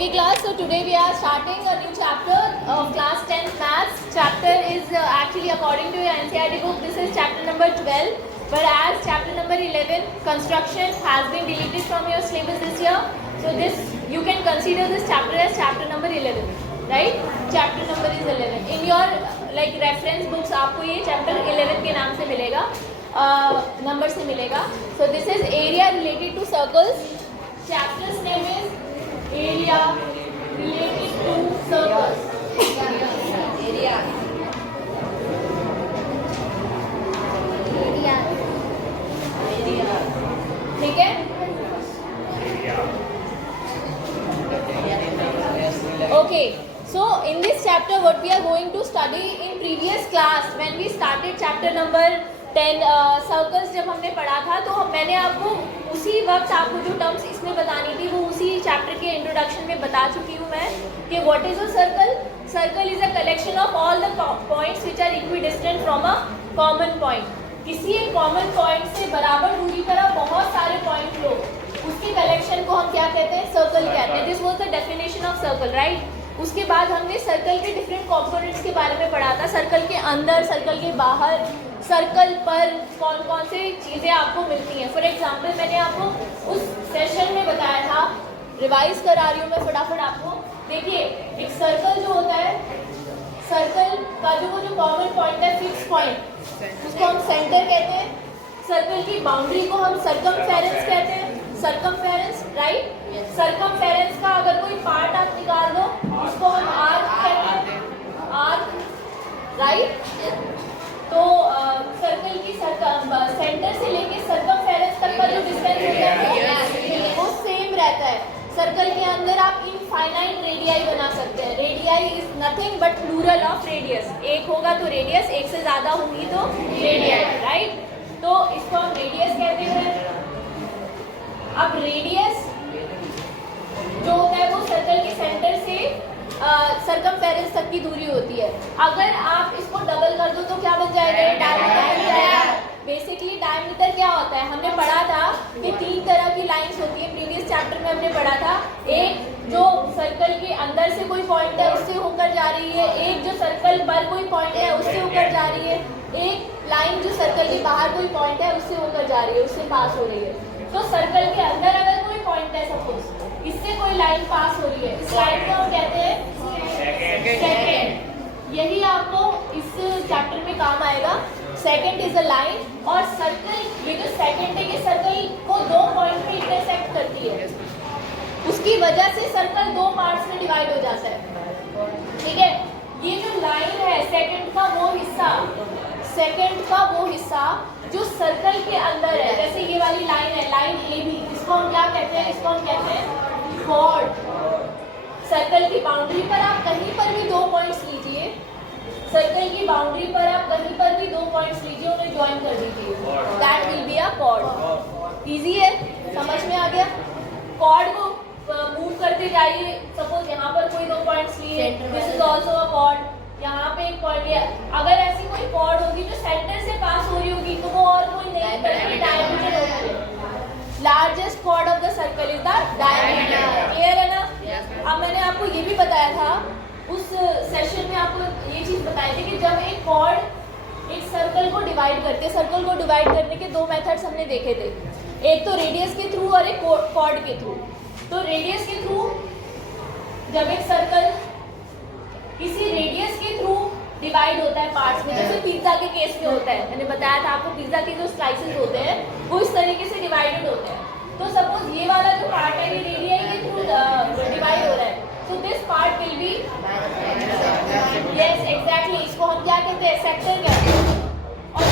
Okay class, so today we are starting a new chapter of class 10 maths. Chapter is actually according to your NCERT book, this is chapter number 12. Whereas chapter number 11, construction, has been deleted from your syllabus this year. So this, you can consider this chapter as chapter number 11, right? Chapter number is 11. In your like reference books, आपको ये chapter 11 के नाम से मिलेगा, number से मिलेगा. So this is area related to circles. Chapter's name is area related to circles. Area. ठीक है? Okay. So in this chapter, what we are going to study in previous class when we started chapter number 10 circles जब हमने पढ़ा था, तो मैंने आपको उसी वक्त आपको जो टर्म्स इसमें बतानी थी वो उसी चैप्टर के इंट्रोडक्शन में बता चुकी हूँ मैं कि what is a circle. Circle is a collection of all the points which are equidistant from a common point. किसी एक कॉमन पॉइंट से बराबर दूरी पर बहुत सारे पॉइंट लो, उसके कलेक्शन को हम क्या कहते हैं? सर्कल कहते हैं. This was the definition of circle, right. उसके बाद हमने सर्कल के डिफरेंट कंपोनेंट्स के बारे में पढ़ा था. सर्कल के अंदर, सर्कल के बाहर, सर्कल पर कौन कौन से चीज़ें आपको मिलती हैं. फॉर एग्जांपल मैंने आपको उस सेशन में बताया था, रिवाइज करा रही हूँ मैं फटाफट आपको. देखिए, एक सर्कल जो होता है, सर्कल का जो कॉमन पॉइंट है, फिक्स पॉइंट, उसको हम सेंटर कहते हैं. सर्कल की बाउंड्री को हम सर्कमफेरेंस कहते हैं. Circumference, right. सर्कमफेरेंस का अगर कोई पार्ट आप निकाल दो, उसको हम आर्क कहते हैं. Arc, right. तो सर्कल की सेंटर से लेके सर्कमफेरेंस तक का जो डिस्टेंस होता है वो सेम रहता है. सर्कल के अंदर आप इनफाइनाइट रेडियाई बना सकते हैं. Radii is nothing but plural of radius. एक होगा तो रेडियस, एक से ज़्यादा होंगी तो रेडियाई, राइट. तो इसको हम रेडियस कहते हैं. अब रेडियस जो होता है वो सर्कल के सेंटर से सर्कमफेरेंस तक की दूरी होती है. अगर आप इसको डबल कर दो तो क्या बन जाएगा? डायमीटर बन जाएगा. बेसिकली डायमीटर क्या होता है? हमने पढ़ा था कि 3 तरह की लाइंस होती है. प्रीवियस चैप्टर में हमने पढ़ा था. एक जो सर्कल के अंदर से कोई पॉइंट है उससे होकर जा रही है, एक जो सर्कल पर कोई पॉइंट है उससे होकर जा रही है, एक लाइन जो सर्कल के बाहर कोई पॉइंट है उससे होकर जा रही है, उससे पास हो रही है. तो सर्कल के अंदर अगर कोई पॉइंट है, सपोज इससे कोई लाइन पास हो रही है, इस लाइन को हम कहते हैं सेकेंड. यही आपको इस चैप्टर में काम आएगा. Second is a line. और सर्कल, ये जो सेकेंड है, ये सर्कल को 2 पॉइंट पे इंटरसेक्ट करती है. उसकी वजह से सर्कल 2 पार्ट्स में डिवाइड हो जाता है. ठीक है. ये जो लाइन है सेकेंड का वो हिस्सा, सेकेंड का वो हिस्सा जो सर्कल के अंदर है, जैसे ये वाली लाइन है, लाइन ए बी, इसको हम क्या कहते हैं? इसको हम कहते हैं कॉर्ड. सर्कल की बाउंड्री पर आप कहीं पर भी 2 पॉइंट्स लीजिए, सर्कल की बाउंड्री पर आप कहीं पर भी 2 पॉइंट्स लीजिए, उन्हें ज्वाइन कर दीजिए. That will be a cord. Easy है, समझ में आ गया. कॉर्ड को मूव करते जाइए. सपोज यहाँ पर कोई 2 पॉइंट्स लिए, this is also a cord. यहाँ पे एक पॉइंट है. अगर ऐसी कोई कॉर्ड होगी जो सेंटर से पास हो रही होगी तो वो और कोई नहीं बल्कि डायमीटर होगी. Largest chord of the circle is the diameter. Clear है ना? अब मैंने आपको ये भी बताया था उस सेशन में, आपको ये चीज बताई थी कि जब एक कॉर्ड एक सर्कल को डिवाइड करते, सर्कल को डिवाइड करने के 2 मेथड्स हमने देखे थे. एक तो रेडियस के थ्रू और एक कॉर्ड के थ्रू. तो रेडियस के थ्रू, जब एक सर्कल किसी रेडियस के थ्रू डिवाइड होता है पार्ट्स में, जैसे पिज्जा के केस में होता है, मैंने बताया था आपको, पिज्जा के जो स्लाइसेस होते हैं वो इस तरीके से डिवाइडेड होते हैं. तो सपोज ये वाला जो पार्ट है ये रेडियाई के थ्रू डिवाइड हो रहा है. So this part will be, yes exactly, इसको हम क्या कहते हैं? सेक्टर कहते हैं. और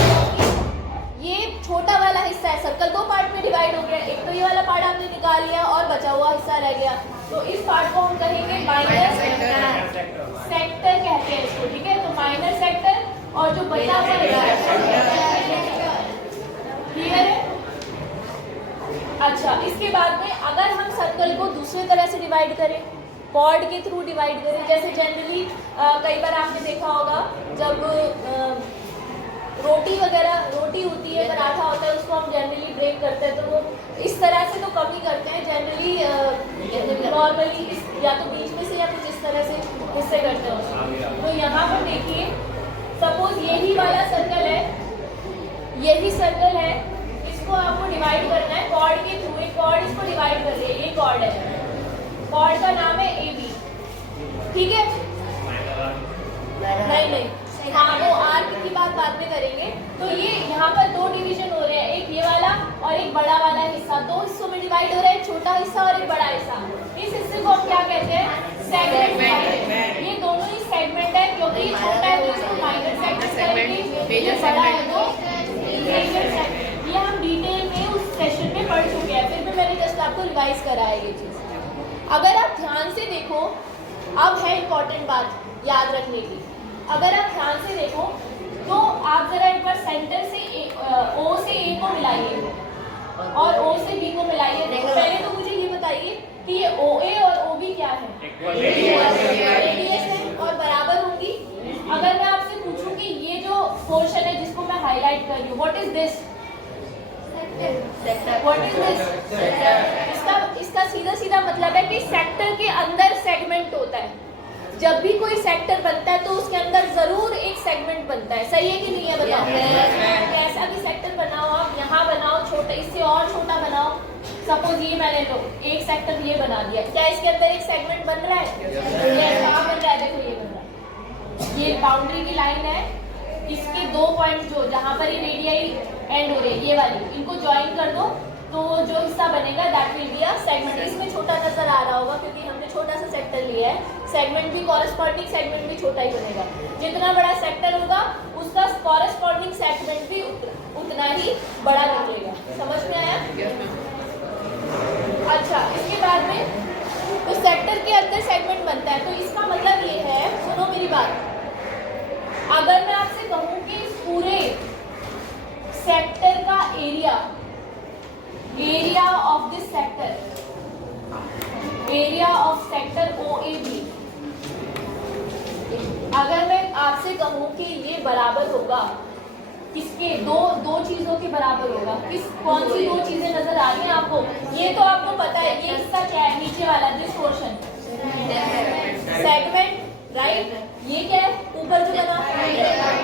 ये छोटा वाला हिस्सा है, सर्कल 2 पार्ट में डिवाइड हो गया. एक तो ये वाला पार्ट आपने निकाल लिया और बचा हुआ हिस्सा रह गया, तो इस पार्ट को हम कहेंगे माइनर सेक्टर कहते हैं इसको. ठीक है. तो माइनर सेक्टर, और जो बचा हुआ क्लियर है? अच्छा, इसके बाद में अगर हम सर्कल को दूसरे तरह से डिवाइड करें, कॉर्ड के थ्रू डिवाइड करें, जैसे जनरली कई बार आपने देखा होगा जब रोटी वगैरह, रोटी होती है, पराठा होता है, उसको हम जनरली ब्रेक करते हैं, तो वो इस तरह से तो कम ही करते हैं. जनरली नॉर्मली इस या तो बीच में से या कुछ इस तरह से हिस्से करते हो। तो यहाँ पर देखिए, सपोज यही वाला सर्कल है, यही सर्कल है, इसको आपको डिवाइड करना है कॉर्ड के थ्रू। एक कॉर्ड इसको डिवाइड कर रही है, ये कॉर्ड है, कॉर्ड का नाम है AB, ठीक है? नहीं, हाँ वो आर्क की बात बाद में करेंगे। तो ये यहाँ पर दो डिवीजन हो रहे हैं, एक ये वाला और एक बड़ा वाला हिस्सा, दो हिस्सों में डिवाइड हो रहा है, एक छोटा हिस्सा और एक बड़ा हिस्सा। इस हिस्से को हम क्या कहते हैं? सेगमेंट। ये दोनों ही सेगमेंट है, क्योंकि ये छोटा है तो इसको माइनर सेगमेंट करेंगे, ये बड़ा है तो मेजर सेगमेंट। ये हम डिटेल में उस सेशन में पढ़ चुके हैं, फिर भी मैंने जस्ट आपको रिवाइज करा है ये चीज़। अगर आप ध्यान से देखो, अब है इम्पोर्टेंट बात याद रखने की। अगर आप ध्यान से देखो तो आप जरा एक बार सेंटर से O से A को मिलाइए और O से B को मिलाइए। पहले तो मुझे ये बताइए कि ये OA और OB क्या है? रेडियस है और बराबर होंगी। अगर मैं आपसे पूछूं कि ये जो पोर्शन है जिसको मैं हाईलाइट कर रही हूँ, what is this? What is this? इसका सीधा सीधा मतलब है कि सेक्टर के अंदर सेगमेंट होता है। जब भी कोई सेक्टर बनता है तो उसके अंदर जरूर एक सेगमेंट बनता है, सही है कि नहीं है? बताओ। ऐसा भी सेक्टर बनाओ, आप यहाँ बनाओ छोटा, इससे और छोटा बनाओ। सपोज ये मैंने लो एक सेक्टर ये बना दिया, क्या इसके अंदर एक सेगमेंट बन रहा है? कहाँ बन रहा है? देखो ये बन रहा है, ये बाउंड्री की लाइन है, इसके दो पॉइंट जो जहाँ पर ये रेडियाई एंड हो रही है, ये वाली, इनको ज्वाइन कर दो तो जो हिस्सा बनेगा that will be a segment. इसमें छोटा नजर आ रहा होगा क्योंकि हमने छोटा सा सेक्टर लिया है, सेगमेंट भी कॉरेस्पॉन्डिंग सेगमेंट भी छोटा ही बनेगा। जितना बड़ा सेक्टर होगा उसका कॉरेस्पॉन्डिंग सेगमेंट भी उतना ही बड़ा निकलेगा। समझ में आया? अच्छा, इसके बाद में तो सेक्टर के अंदर सेगमेंट बनता है, तो इसका मतलब ये है, सुनो मेरी बात, अगर मैं आपसे कहूँ कि इस पूरे सेक्टर का area of this sector, area of sector OAB, अगर मैं आपसे कहूं कि ये बराबर होगा किसके? दो चीजों के बराबर होगा। कौन सी दो चीजें नजर आ रही हैं आपको? ये तो आपको पता है, ये हिस्सा क्या है? नीचे वाला दिस पोर्शन सेगमेंट, राइट? ये क्या है ऊपर जो बना?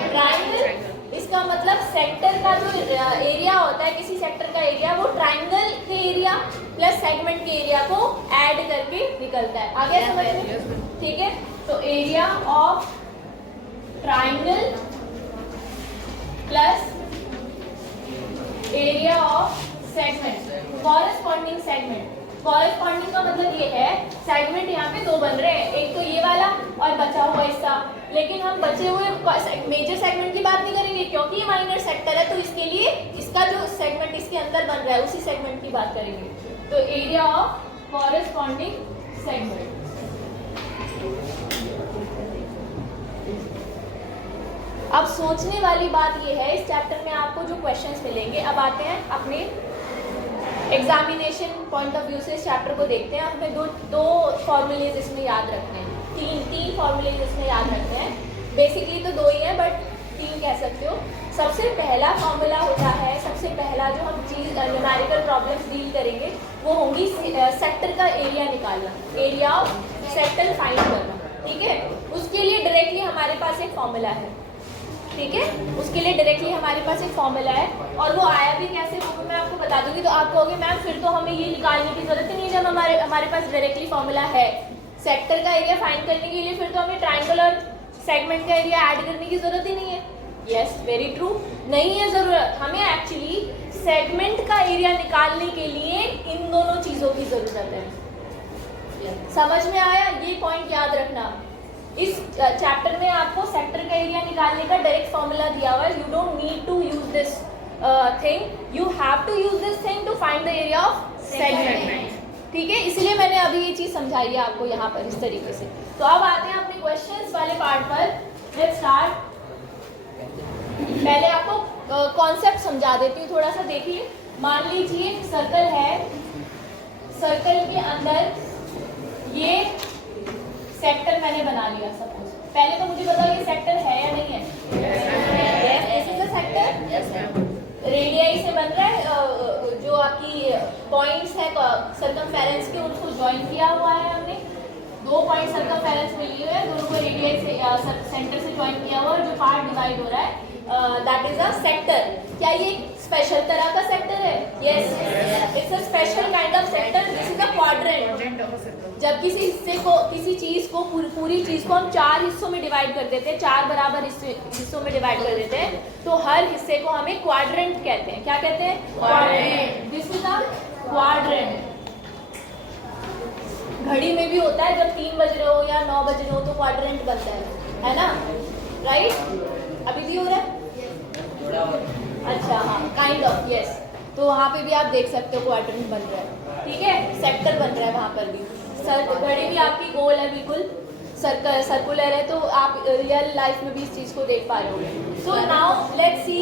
ट्रायंगल। इसका मतलब सेक्टर का जो एरिया होता है, किसी सेक्टर का एरिया, वो ट्रायंगल के एरिया प्लस सेगमेंट के एरिया को ऐड करके निकलता है। आ गया समझ में? ठीक है, तो area of triangle plus area of segment, corresponding segment. Corresponding का मतलब ये है, सेगमेंट यहाँ पे दो बन रहे हैं, एक तो ये वाला और बचा हुआ हिस्सा, लेकिन हम बचे हुए मेजर सेगमेंट की बात नहीं करेंगे क्योंकि ये माइनर सेक्टर है, तो इसके लिए इसका जो सेगमेंट इसके अंदर बन रहा है उसी सेगमेंट की बात करेंगे। तो एरिया ऑफ कॉरेस्पॉन्डिंग सेगमेंट। अब सोचने वाली बात ये है, इस चैप्टर में आपको जो क्वेश्चंस मिलेंगे, अब आते हैं अपने एग्जामिनेशन पॉइंट ऑफ व्यू से इस चैप्टर को देखते हैं। हमें दो फॉर्मूलेज इसमें याद रखने हैं, तीन फॉर्मूलेज इसमें याद रखने हैं। बेसिकली तो दो ही है बट तीन कह सकते हो। सबसे पहला फॉर्मूला होता है, सबसे पहला जो हम चीज न्यूमेरिकल प्रॉब्लम्स डील करेंगे वो होंगी सेक्टर का एरिया निकालना, एरिया ऑफ सेक्टर फाइंड करना। ठीक है, उसके लिए डायरेक्टली हमारे पास एक फॉर्मूला है। ठीक है, उसके लिए डायरेक्टली हमारे पास एक फॉर्मूला है और वो आया भी कैसे वो मैं आपको बता दूंगी। तो आप कहोगे मैम फिर तो हमें ये निकालने की जरूरत ही नहीं, जब हमारे पास डायरेक्टली फॉर्मूला है सेक्टर का एरिया फाइंड करने के लिए, फिर तो हमें ट्रायंगल और सेगमेंट का एरिया ऐड करने की जरूरत ही नहीं है। यस, वेरी ट्रू, नहीं है जरूरत। हमें एक्चुअली सेगमेंट का एरिया निकालने के लिए इन दोनों चीजों की जरूरत है। समझ में आया? ये पॉइंट याद रखना। इस चैप्टर में आपको सेक्टर का एरिया निकालने का डायरेक्ट फॉर्मूला दिया हुआ है। You don't need to use this thing, you have to use this thing to find the area of segment. ठीक है, इसलिए मैंने अभी ये चीज समझाई है आपको यहाँ पर इस तरीके से। तो अब आते हैं अपने क्वेश्चंस वाले पार्ट पर। Let's start. पहले आपको कॉन्सेप्ट समझा देती हूँ, थोड़ा सा देखिए। मान लीजिए सर्कल है, सर्कल के अंदर ये सेक्टर मैंने बना लिया सपोज। पहले तो मुझे बताओ ये सेक्टर है या नहीं है? This is a sector, radii से बन रहा है, जो आपकी पॉइंट्स है सर्कमफेरेंस के उनको ज्वाइन किया हुआ है हमने। 2 पॉइंट सर्कमफेरेंस मिली हुई है, दोनों को रेडियस से सेंटर से ज्वाइन किया हुआ है, जो पार्ट डिवाइड हो रहा है दैट इज अ सेक्टर। क्या ये स्पेशल तरह का सेक्टर है? Yes, it's a special kind of sector. This is a quadrant. जब किसी हिस्से को, किसी चीज को, पूरी चीज को हम 4 हिस्सों में डिवाइड कर देते हैं, 4 बराबर हिस्सों में डिवाइड कर देते हैं, तो हर हिस्से को हमें क्वाड्रेंट कहते हैं। क्या कहते हैं? Quadrant. This is a quadrant. घड़ी में भी होता है, जब 3 बज रहे हो या 9 बज रहे हो तो क्वाड्रेंट बनता है ना? राइट? अभी भी हो रहा है? अच्छा, हाँ, काइंड ऑफ, यस। तो वहाँ पे भी आप देख सकते हो क्वाड्रेंट बन रहा है, ठीक है, सेक्टर बन रहा है वहाँ पर भी। घड़ी भी आपकी गोल है, बिल्कुल सर्कुलर है, तो आप रियल लाइफ में भी इस चीज़ को देख पा रहे हो। So now let's see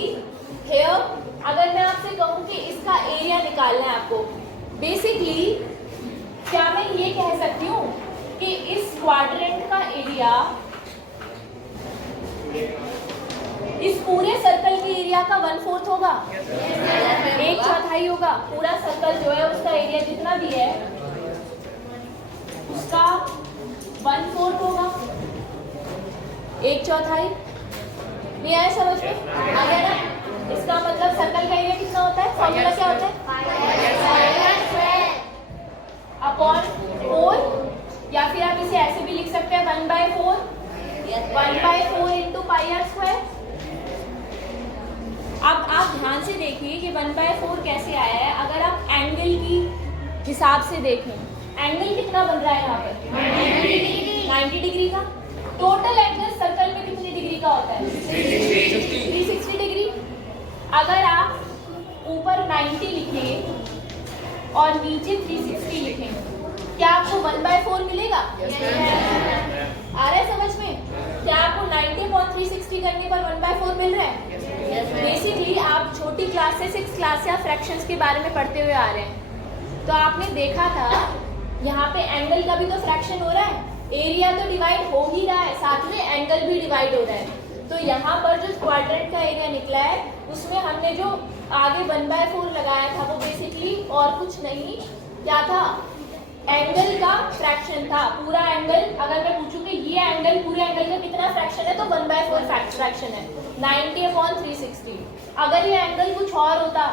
here, अगर मैं आपसे कहूँ कि इसका एरिया निकालना है आपको, बेसिकली क्या मैं ये कह सकती हूँ कि इस क्वाड्रेंट का एरिया इस पूरे सर्कल के एरिया का 1/4 होगा, 1/4 होगा। पूरा सर्कल जो है उसका एरिया जितना भी है उसका 1/4 होगा, 1/4। नहीं आया समझ में? आ गया ना? इसका मतलब सर्कल का एरिया कितना होता है? फॉर्मूला क्या होता है? अपॉन 4, या फिर आप इसे ऐसे भी लिख सकते हैं 1/4, 1/4 इंटू पाई आर स्क्वायर। अब आप ध्यान से देखिए कि 1/4 कैसे आया है। अगर आप एंगल की हिसाब से देखें, एंगल कितना बन रहा है यहाँ पर? 90 डिग्री का। टोटल एंगल सर्कल में कितनी डिग्री का होता है? 360 डिग्री। अगर आप ऊपर 90 लिखें और नीचे 360 लिखें, क्या आपको 1/4 मिलेगा? आ रहा है समझ में? क्या आपको 90/360 करने पर 1/4 मिल रहा है? बेसिकली आप छोटी क्लास से 6th क्लास या फ्रैक्शंस के बारे में पढ़ते हुए आ रहे हैं, तो आपने देखा था यहाँ पे एंगल का भी तो फ्रैक्शन हो रहा है, एरिया तो डिवाइड हो ही रहा है, साथ में एंगल भी डिवाइड हो रहा है। तो यहाँ पर जो क्वाड्रेंट का एरिया निकला है उसमें हमने जो आगे 1/4 लगाया था वो बेसिकली और कुछ नहीं, क्या था? एंगल का फ्रैक्शन था। पूरा एंगल, अगर मैं पूछूं कि ये एंगल पूरे एंगल का कितना फ्रैक्शन है, तो 1/4 फ्रैक्शन है, 90/360। अगर ये एंगल कुछ और होता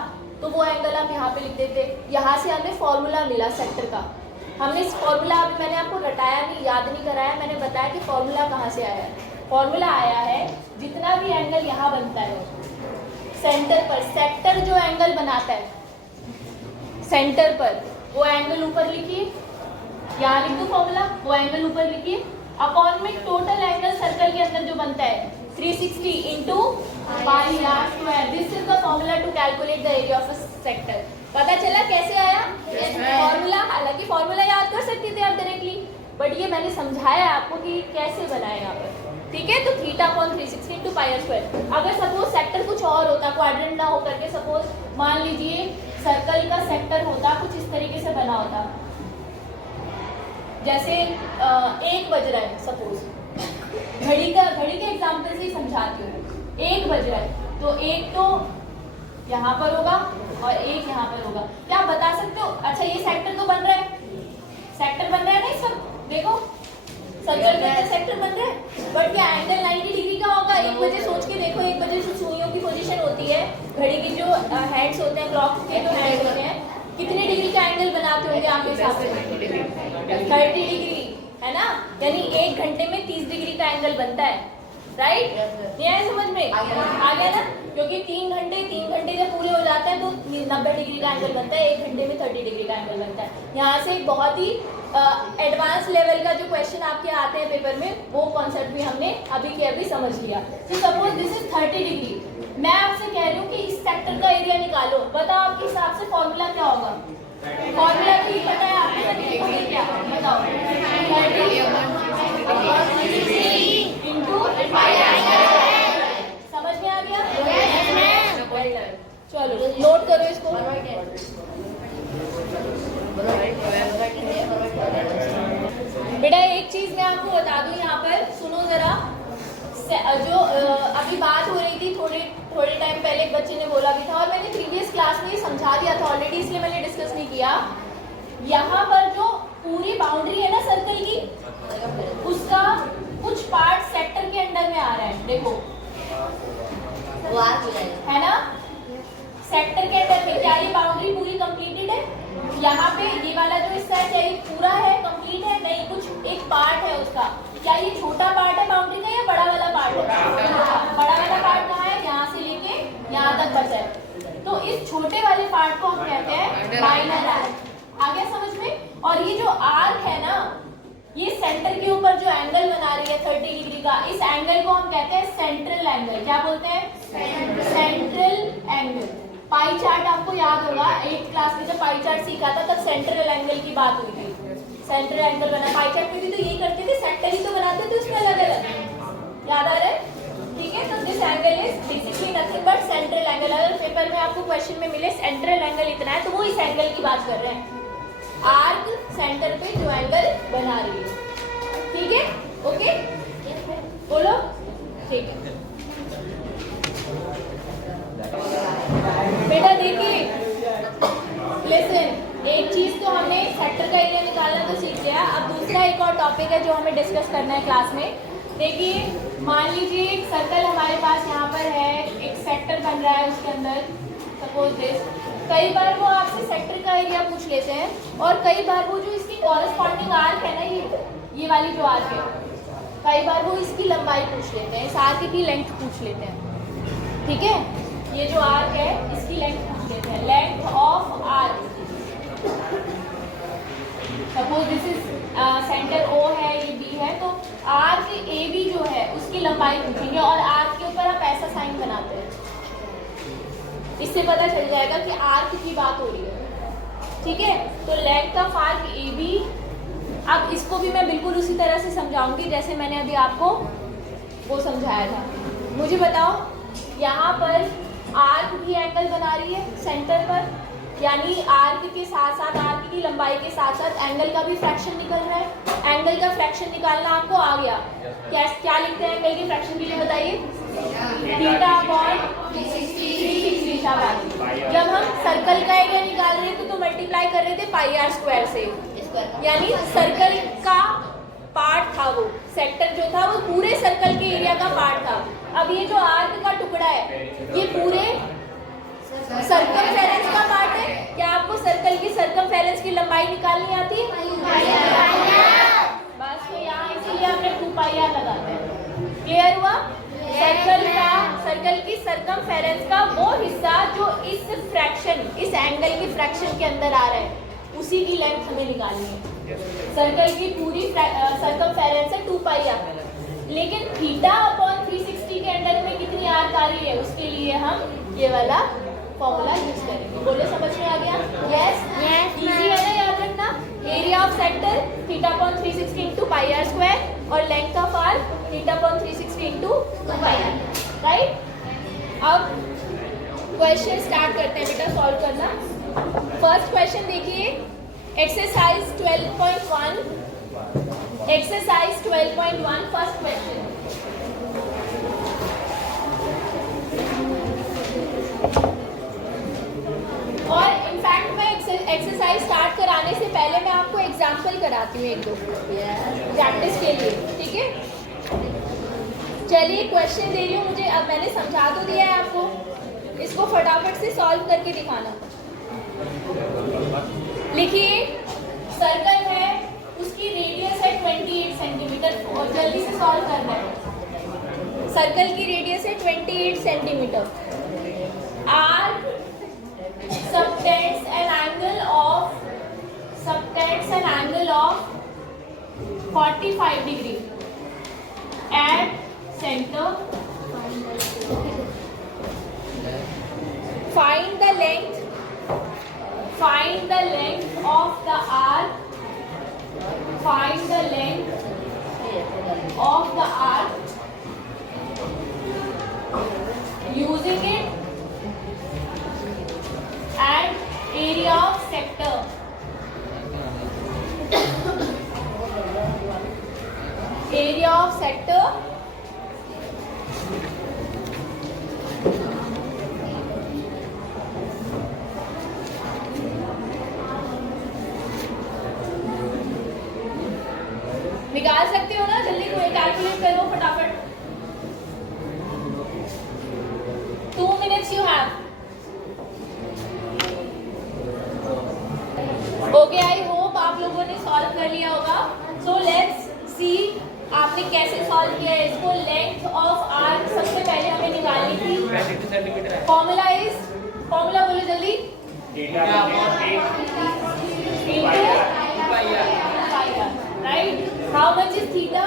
तो वो एंगल आप यहाँ पे लिख देते। यहाँ से हमें फॉर्मूला मिला सेक्टर का। हमने इस फॉर्मूला, अभी मैंने आपको रटाया नहीं, याद नहीं कराया, मैंने बताया कि फॉर्मूला कहाँ से आया है। फॉर्मूला आया है जितना भी एंगल यहाँ बनता है सेंटर पर, सेक्टर जो एंगल बनाता है सेंटर पर, वो एंगल ऊपर लिखिए, यहाँ लिख दो फॉर्मूला, वो एंगल ऊपर लिखिए, अपॉन में टोटल एंगल सर्कल के अंदर जो बनता है 360 into pi r square. This is the formula to calculate the area of a sector. पता चला कैसे आया फॉर्मूला? हालांकि फॉर्मूला याद कर सकते थे आप डायरेक्टली, बट ये मैंने समझाया आपको कि कैसे बनाए यहाँ पर, ठीक है? तो θ/360 इंटू पाई आर स्क्वायर। अगर सपोज सेक्टर कुछ और होता, क्वाड्रेंट ना होकर के, सपोज मान लीजिए सर्कल का सेक्टर होता, कुछ इस तरीके से बना होता, जैसे 1 बज रहा है, सपोज घड़ी के एग्जाम्पल से ही समझाती हूँ। 1 बज रहा है तो 1 तो यहाँ पर होगा और 1 यहाँ पर होगा। क्या आप बता सकते हो? अच्छा, ये सेक्टर तो बन रहा है, सेक्टर बन रहा है ना, सब देखो सर्कल के अंदर सेक्टर बन रहा है, बट क्या एंगल 90 डिग्री का होगा? 1 बजे सोच के देखो, 1 बजे जो सुइयों की पोजीशन होती है, घड़ी की जो हैंड्स होते हैं, क्लॉक के जो हैंड्स होते हैं, कितने डिग्री का एंगल बनाते होंगे आपके हिसाब से? 30 डिग्री, है ना? यानी 1 घंटे में 30 डिग्री का एंगल बनता है, राइट? नहीं आया समझ में? आ गया ना? क्योंकि 3 घंटे जब पूरे हो जाते हैं तो 90 डिग्री का एंगल बनता है, 1 घंटे में 30 डिग्री का एंगल बनता है। यहाँ से बहुत ही एडवांस लेवल का जो क्वेश्चन आपके आते हैं पेपर में, वो कॉन्सेप्ट भी हमने अभी के अभी समझ लिया। तो सपोज दिस इज 30 डिग्री, मैं आपसे कह रही हूँ कि इस सेक्टर का एरिया निकालो, बताओ आपके हिसाब से फॉर्मूला क्या होगा? फॉर्मूला भी पता है आपको? क्या बताओ? 30 इंटू समझ में आ गया? चलो नोट करो इसको। बेटा एक चीज मैं आपको बता दूं, यहाँ पर सुनो जरा, जो अभी बात हो रही थी थोड़े टाइम पहले, एक बच्चे ने बोला भी था और मैंने प्रीवियस क्लास में समझा दिया था ऑलरेडी, इसलिए मैंने डिस्कस नहीं किया। यहाँ पर जो पूरी बाउंड्री है ना सर्कल की, का, क्या ये छोटा पार्ट है बाउंड्री का या बड़ा वाला पार्ट है? बड़ा वाला पार्ट कहाँ है? यहाँ से लेके यहाँ तक बचा है। तो इस छोटे वाले पार्ट को हम कहते हैं माइनर आर्क। आ गया समझ में? और ये जो आर्क है ना, ये सेंटर के ऊपर जो एंगल बना रही है 30 डिग्री का, इस एंगल को हम कहते हैं सेंट्रल एंगल। क्या बोलते हैं? Central angle. पाई चार्ट आपको याद होगा, 8th क्लास में जब पाई चार्ट सीखा था तब सेंट्रल एंगल की बात हुई थी। सेंट्रल एंगल बना, पाई चार्ट में भी तो यही करते थे, सेंटर ही तो बनाते थे उसमें अलग अलग। याद आ रहा है? ठीक है, तो this angle is basically nothing but central angle. अगर पेपर में आपको क्वेश्चन में मिले सेंट्रल एंगल इतना है, तो वो इस एंगल की बात कर रहे हैं, आर्क सेंटर पे जो एंगल बना रही है। ठीक है, ओके, बोलो। ठीक है बेटा, देखिए लिसन, एक चीज तो हमने सेक्टर का एरिया निकालना तो सीख लिया। अब दूसरा एक और टॉपिक है जो हमें डिस्कस करना है क्लास में। देखिए, मान लीजिए एक सर्कल हमारे पास यहाँ पर है, एक सेक्टर बन रहा है उसके अंदर, सपोज दिस। कई बार वो आपसे सेक्टर का एरिया पूछ लेते हैं, और कई बार वो जो इसकी कॉरेस्पॉन्डिंग आर्क है ना, ये वाली जो आर्क है, कई बार वो इसकी लंबाई पूछ लेते हैं, इस आर्क की लेंथ पूछ लेते हैं। ठीक है, ये जो आर्क है इसकी लेंथ पूछ लेते हैं, length of arc. Suppose this is centre O है, ये B है, तो आर्क AB जो है उसकी लंबाई पूछेंगे, और आर्क के ऊपर आप ऐसा साइन बनाते हैं, इससे पता चल जाएगा कि आर्क की बात हो रही है। ठीक है, तो लेंथ ऑफ आर्क AB। अब इसको भी मैं बिल्कुल उसी तरह से समझाऊंगी जैसे मैंने अभी आपको वो समझाया था। मुझे बताओ, यहाँ पर आर्क भी एंगल बना रही है सेंटर पर, यानी आर्क के साथ साथ, आर्क की लंबाई के साथ साथ एंगल का भी फ्रैक्शन निकल रहा है। एंगल का फ्रैक्शन निकालना आपको आ गया, क्या लिखते हैं एंगल के फ्रैक्शन के लिए बताइए? Theta upon 360। जब हम सर्कल का एरिया निकाल रहे थे तो मल्टीप्लाई कर रहे थे पाई आर स्क्वायर से, यानी सर्कल का पार्ट था वो, सेक्टर जो था वो पूरे सर्कल के एरिया का पार्ट था। अब ये जो आर्क का टुकड़ा है ये पूरे सर्कमफेरेंस का पार्ट है। क्या आपको सर्कल की सर्कमफेरेंस की लंबाई निकालनी आती है? बस, तो यहाँ इसीलिए हमने 2 पाई आर लगाते हैं। क्लियर हुआ? सर्कल की सर्कमफेरेंस का वो हिस्सा जो इस फ्रैक्शन, इस एंगल के फ्रैक्शन के अंदर आ रहा है, उसी की लेंथ हमें निकालनी है। सर्कल की पूरी सर्कमफेरेंस है 2 पाई आर, लेकिन थीटा अपॉन 360 के अंडर में कितनी आर्क आ रही है उसके लिए हम ये वाला फॉर्मूला यूज करेंगे। बोलो, समझ में आ गया? यस, इजी है ना याद रखना। Area of sector theta upon 360 into pi r square, और length of arc theta upon 360 into 2 pi r, right? अब क्वेश्चन स्टार्ट करते हैं बेटा सॉल्व करना। फर्स्ट क्वेश्चन देखिए, एक्सरसाइज 12.1, एक्सरसाइज 12.1 फर्स्ट क्वेश्चन। और इनफैक्ट मैं एक्सरसाइज स्टार्ट कराने से पहले मैं आपको एग्जाम्पल कराती हूँ एक दो प्रैक्टिस के लिए। ठीक है, चलिए क्वेश्चन दे रही हूँ मुझे। अब मैंने समझा तो दिया है आपको, इसको फटाफट से सॉल्व करके दिखाना। लिखिए, सर्कल है, उसकी रेडियस है 28 सेंटीमीटर, और जल्दी से सॉल्व करना है। सर्कल की रेडियस है 28 centimetre. Arc subtends an angle of 45 degree at center. Find the length of the arc. Find the length of the arc using it and area of sector. Area of sector निकाल सकते हो ना? जल्दी calculate करो फटाफट। 2 minutes you have. Okay, I hope आप लोगों ने सॉल्व कर लिया होगा। सो लेट्स सी कैसे सॉल्व किया है इसको? लेंथ ऑफ आर्क सबसे पहले हमें निकालनी थी। 22 सेंटीमीटर है। फॉर्मूला बोलो जल्दी। Theta right, how much is theta?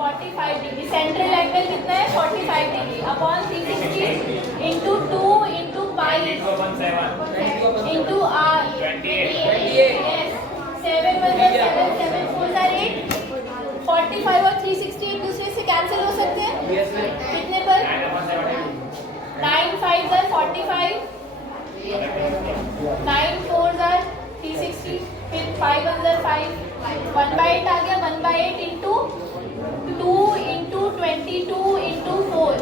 45 degree. Central angle कितना है? 45 degree upon 360 into 2 into pi into r 28। 7 1 7 7 4 8। 45 और 360 एक दूसरे से कैंसिल हो सकते हैं कितने पर? 9 5 45, 9 4 360, फिर 5 1 5, 1/8 आ गया। 1/8 इंटू 2 इंटू 22 इंटू 4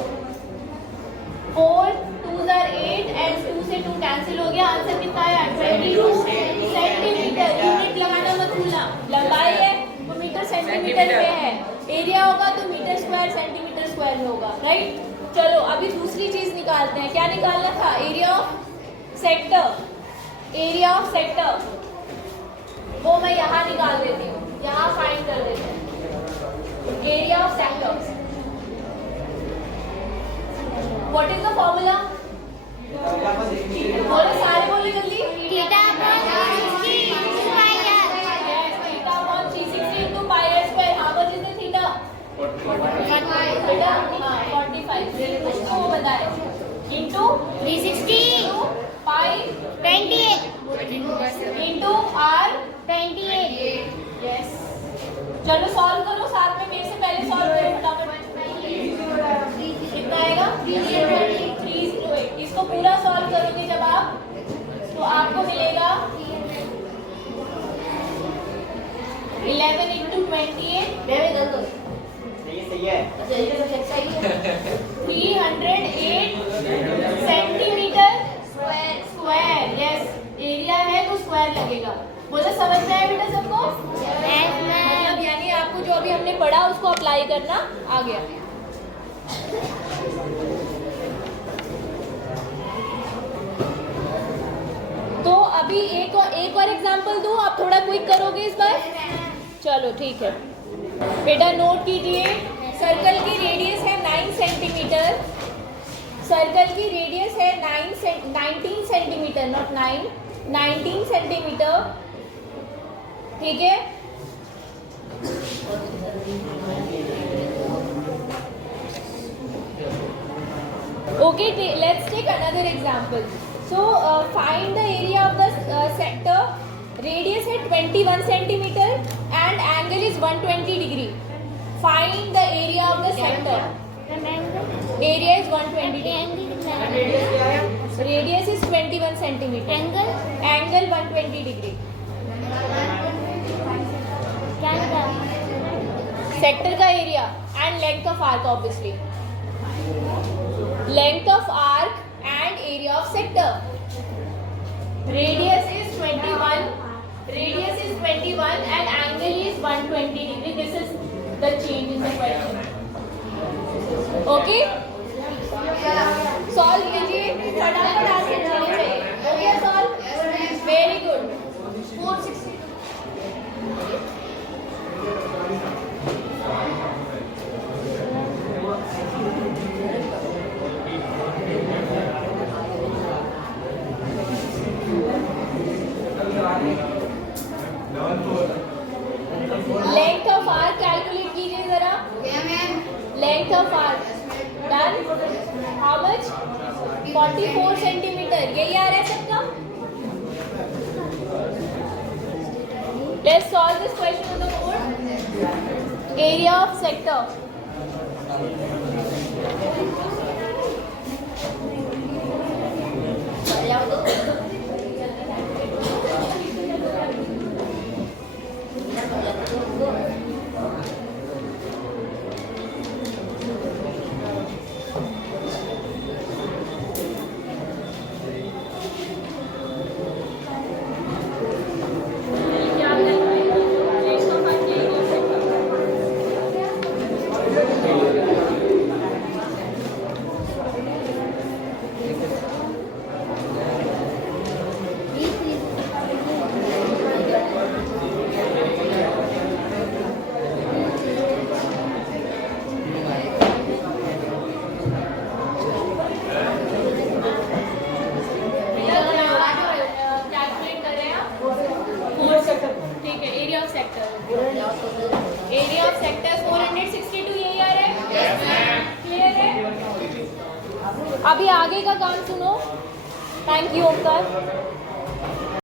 2 8 एंड 2 से 2 कैंसिल हो गया। आंसर कितना आया? 22 सेंटीमीटर। यूनिट लगाना मत भूलना, लंबाई है वो मीटर सेंटीमीटर में है, एरिया होगा तो मीटर स्क्वायर सेंटीमीटर स्क्वायर में होगा। राइट, चलो अभी दूसरी चीज निकालते हैं। क्या निकालना था? Area of sector. Area of sector वो मैं यहाँ निकाल देती हूँ, यहाँ फाइंड कर देते हैं। Area of sector, what is the formula? बोलो सारे, बोलो जल्दी। Theta upon 360 into pi r. Yes, theta upon 360 into pi r square. How much is the theta? 45। उसको वो बताए into 360 into pi 28 into r 28। yes। चलो सॉल्व करो साथ में, मेरे से पहले सॉल्व करो फटाफट। कितना आएगा? 308। इसको पूरा सॉल्व करोगे जब आप, तो आपको मिलेगा 11 into 28 308 centimetre square. Yes, area है तो स्क्वायर लगेगा। बोलो समझ में आया बेटा सबको? मतलब यानी आपको जो अभी हमने पढ़ा उसको अप्लाई करना आ गया। तो अभी एक और एग्जांपल दूं, आप थोड़ा क्विक करोगे इस बार? चलो ठीक है बेटा, नोट कीजिए। सर्कल की रेडियस है 9 सेंटीमीटर। सर्कल की रेडियस है 19 सेंटीमीटर, नॉट 9, 19 सेंटीमीटर। ठीक है, okay, let's take another example. So find the area of the sector. Radius है 21 centimeter and angle is 120 degree. Find the area of the sector. Area is 120 degree. Radius is 21 centimeter. Angle 120 degree. Sector का area and length of arc obviously. Length of arc and area of sector. Radius is 21 and angle is 120 degree. This is the change in the question. Okay? Solve कीजिए, फटाफट answer देना चाहिए। हो गया solve? Very good. 460. Length of arc calculate कीजिए जरा। Length of arc done. How much? 44 centimetre. यही आ रहा है सबका? Let's solve this question on the board. Area of sector. Area of sector 462 यही आ रहा है? क्लियर है? अभी आगे का काम सुनो। Thank you Omkar.